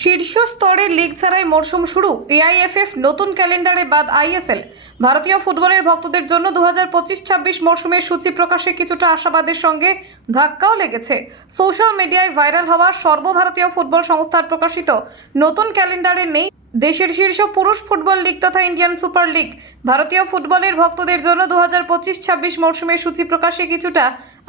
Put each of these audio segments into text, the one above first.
শীর্ষ স্তরের লিগ ছাড়াই মরশুম শুরু। এআইএফএফ নতুন ক্যালেন্ডারে বাদ আইএসএল ভারতীয় ফুটবলের ভক্তদের জন্য দু হাজার পঁচিশ ছাব্বিশ মরশুমের সূচি প্রকাশে কিছুটা আশাবাদের সঙ্গে ধাক্কাও লেগেছে। সোশ্যাল মিডিয়ায় ভাইরাল হওয়া সর্বভারতীয় ফুটবল সংস্থার প্রকাশিত নতুন ক্যালেন্ডারে নেই দেশের শীর্ষ পুরুষ ফুটবল লিগ তথা ইন্ডিয়ান সুপার লিগ। ভারতীয় ফুটবলের ভক্তদের জন্য দু হাজার পঁচিশ ছাব্বিশ মরশুমের সূচি প্রকাশে কিছুটা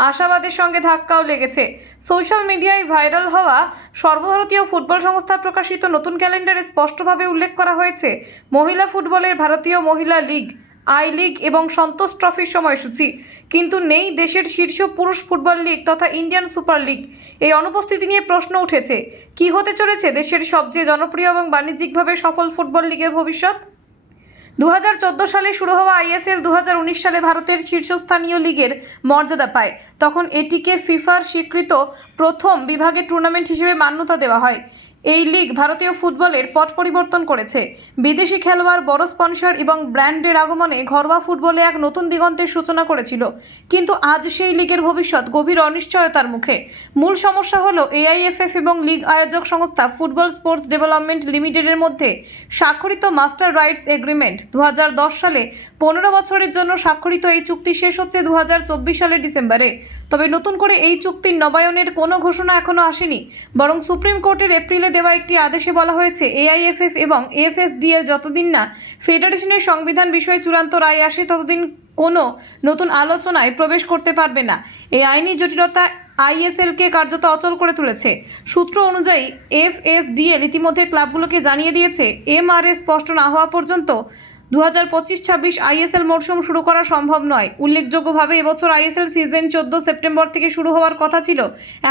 আশাবাদের সঙ্গে ধাক্কাও লেগেছে। সোশ্যাল মিডিয়ায় ভাইরাল হওয়া সর্বভারতীয় ফুটবল সংস্থা প্রকাশিত নতুন ক্যালেন্ডারে স্পষ্টভাবে উল্লেখ করা হয়েছে, মহিলা ফুটবলের ভারতীয় মহিলা লিগ আই লিগ এবং সন্তোষ ট্রফির সময়সূচি। কিন্তু নেই দেশের শীর্ষ পুরুষ ফুটবল লিগ তথা ইন্ডিয়ান সুপার লিগ। এই অনুপস্থিতি নিয়ে প্রশ্ন উঠেছে, কি হতে চলেছে দেশের সবচেয়ে জনপ্রিয় এবং বাণিজ্যিকভাবে সফল ফুটবল লিগের ভবিষ্যৎ? দু হাজার চোদ্দ সালে শুরু হওয়া আইএসএল দু হাজার উনিশ সালে ভারতের শীর্ষস্থানীয় লিগের মর্যাদা পায়। তখন এটিকে ফিফার স্বীকৃত প্রথম বিভাগের টুর্নামেন্ট হিসেবে মান্যতা দেওয়া হয়। এই লিগ ভারতীয় ফুটবলের পট পরিবর্তন করেছে। বিদেশি খেলোয়াড়, বড় স্পন্সর এবং ব্র্যান্ডের আগমনে ঘরোয়া ফুটবলে এক নতুন দিগন্তের সূচনা করেছিল। কিন্তু আজ সেই লিগের ভবিষ্যৎ গভীর অনিশ্চয়তার মুখে। মূল সমস্যা হলো এআইএফএফ এবং লিগ আয়োজক সংস্থা ফুটবল স্পোর্টস ডেভেলপমেন্ট লিমিটেডের মধ্যে স্বাক্ষরিত মাস্টার রাইটস এগ্রিমেন্ট। দু হাজার দশ সালে পনেরো বছরের জন্য স্বাক্ষরিত এই চুক্তি শেষ হচ্ছে দু হাজার চব্বিশ সালের ডিসেম্বরে। তবে নতুন করে এই চুক্তির নবায়নের কোনো ঘোষণা এখনও আসেনি। বরং সুপ্রিম কোর্টের এপ্রিলে দেওয়া একটি আদেশে বলা হয়েছে, এআইএফএফ এবং এফএসডিএল যতদিন না ফেডারেশনের সংবিধান বিষয়ে চূড়ান্ত রায় আসে, ততদিন কোনো নতুন আলোচনায় প্রবেশ করতে পারবে না। এই আইনি জটিলতা আইএসএলকে কার্যত অচল করে তুলেছে। সূত্র অনুযায়ী, এফএসডিএল ইতিমধ্যে ক্লাবগুলোকে জানিয়ে দিয়েছে, এমআরএ স্পষ্ট না হওয়া পর্যন্ত দু হাজার পঁচিশ ছাব্বিশ আইএসএল মরশুম শুরু করা সম্ভব নয়। উল্লেখযোগ্যভাবে এবছর আইএসএল সিজন চোদ্দ সেপ্টেম্বর থেকে শুরু হওয়ার কথা ছিল।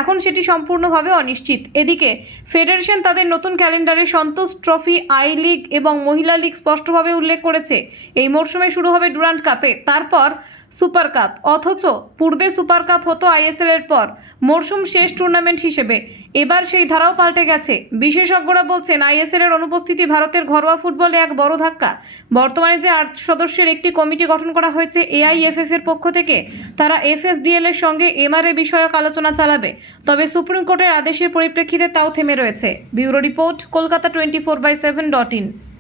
এখন সেটি সম্পূর্ণভাবে অনিশ্চিত। এদিকে, ফেডারেশন তাদের নতুন ক্যালেন্ডারে সন্তোষ ট্রফি, আই লিগ এবং মহিলা লিগ স্পষ্টভাবে উল্লেখ করেছে। এই মরশুমে শুরু হবে ডুরান্ট কাপে। তারপর সুপার কাপ। অথচ পূর্বে সুপার কাপ হতো আইএসএল এর পর মরশুম শেষ টুর্নামেন্ট হিসেবে। এবার সেই ধারাও পাল্টে গেছে। বিশেষজ্ঞরা বলছেন আইএসএল এর অনুপস্থিতি ভারতের ঘরোয়া ফুটবলে এক বড় ধাক্কা। বর্তমানে যে আট সদস্যের একটি কমিটি গঠন করা হয়েছে এআইএফএফ এর পক্ষ থেকে, তারা এফএসডিএল এর সঙ্গে এমআরএ বিষয়ক আলোচনা চালাবে। তবে সুপ্রিম কোর্টের আদেশের পরিপ্রেক্ষিতে তাও থেমে রয়েছে। Bureau report, Kolkata twenty four by seven dot in.